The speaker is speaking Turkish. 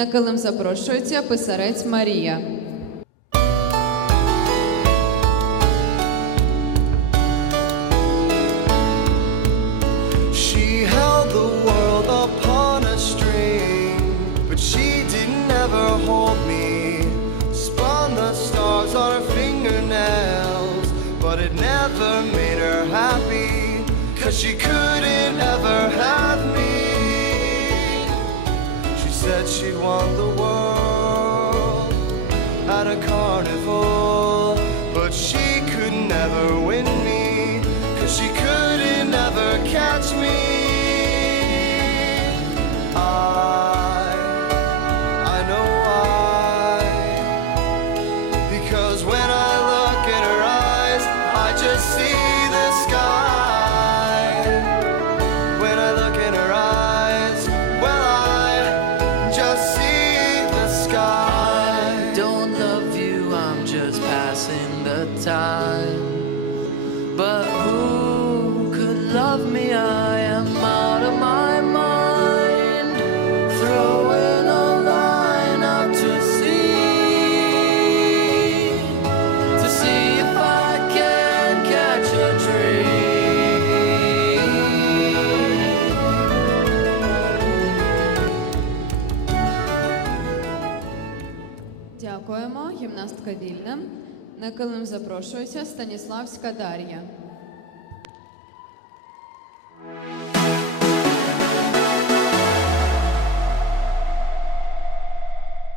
На килим запрошується писарець Марія. She held She'd want the world at a carnival, but she could never win me, cause she couldn't ever catch me. I, I know why, because when I look in her eyes, I just see the time. But who could love me? I am out of my mind. Throwing a line out to sea to see if I can catch a dream. Дякуємо. Гімнастка вільна. На килим запрошується Станіславська Дар'я.